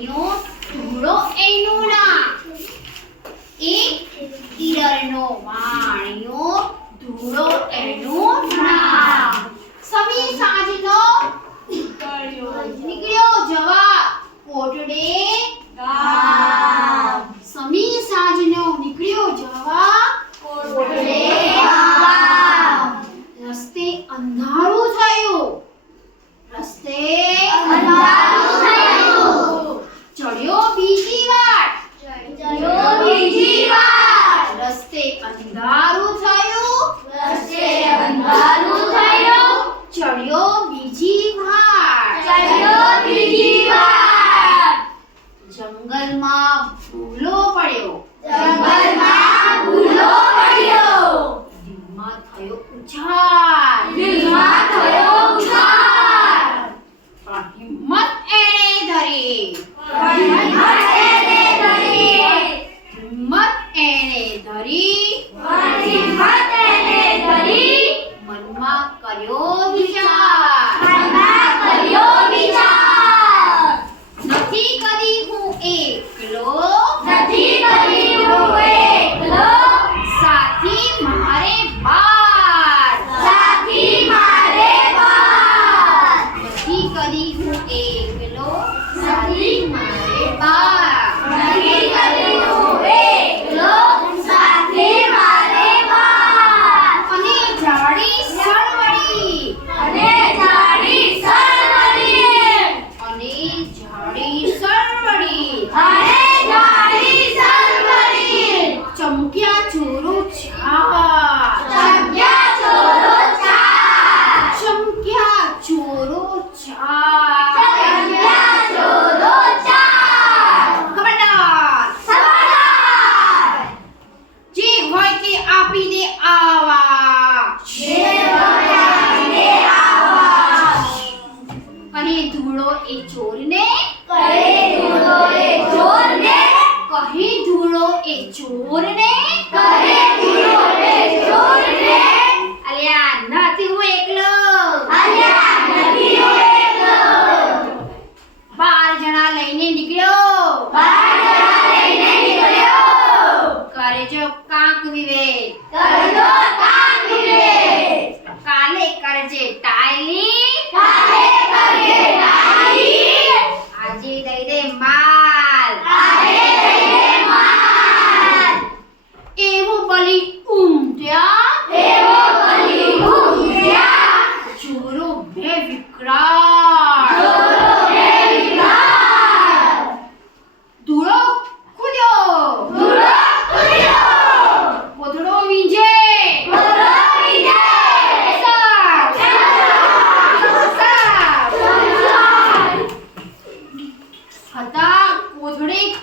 બન્યો ધૂળો એનું નામ એ કિરણનો વાણ્યો ધૂળો એનું નામ સમી સાંજનો એને ધરી વળી મત એને ધરી મનમાં કર્યો વિચાર. મનમાં કર્યો વિચાર. નથી કરી હું એકલો. નથી કરી હું એકલો. સાથી મારે બાર. સાથી મારે બાર. નથી કરી હું એકલો. સાથી મારે બાર. Ouch. Ah. करियो काक विवेक। करियो काक विवेक। काले कर्जे टाइली काले कर्जे टाइली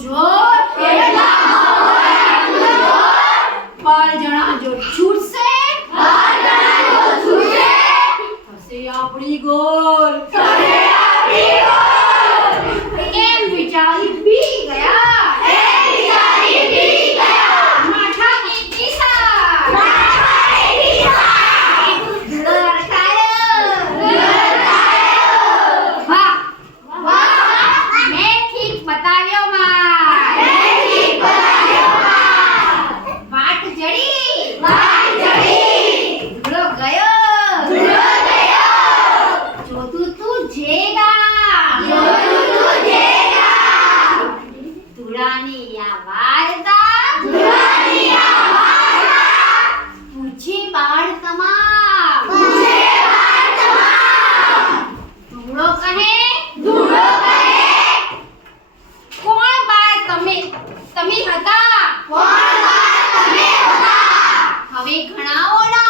줘. ahora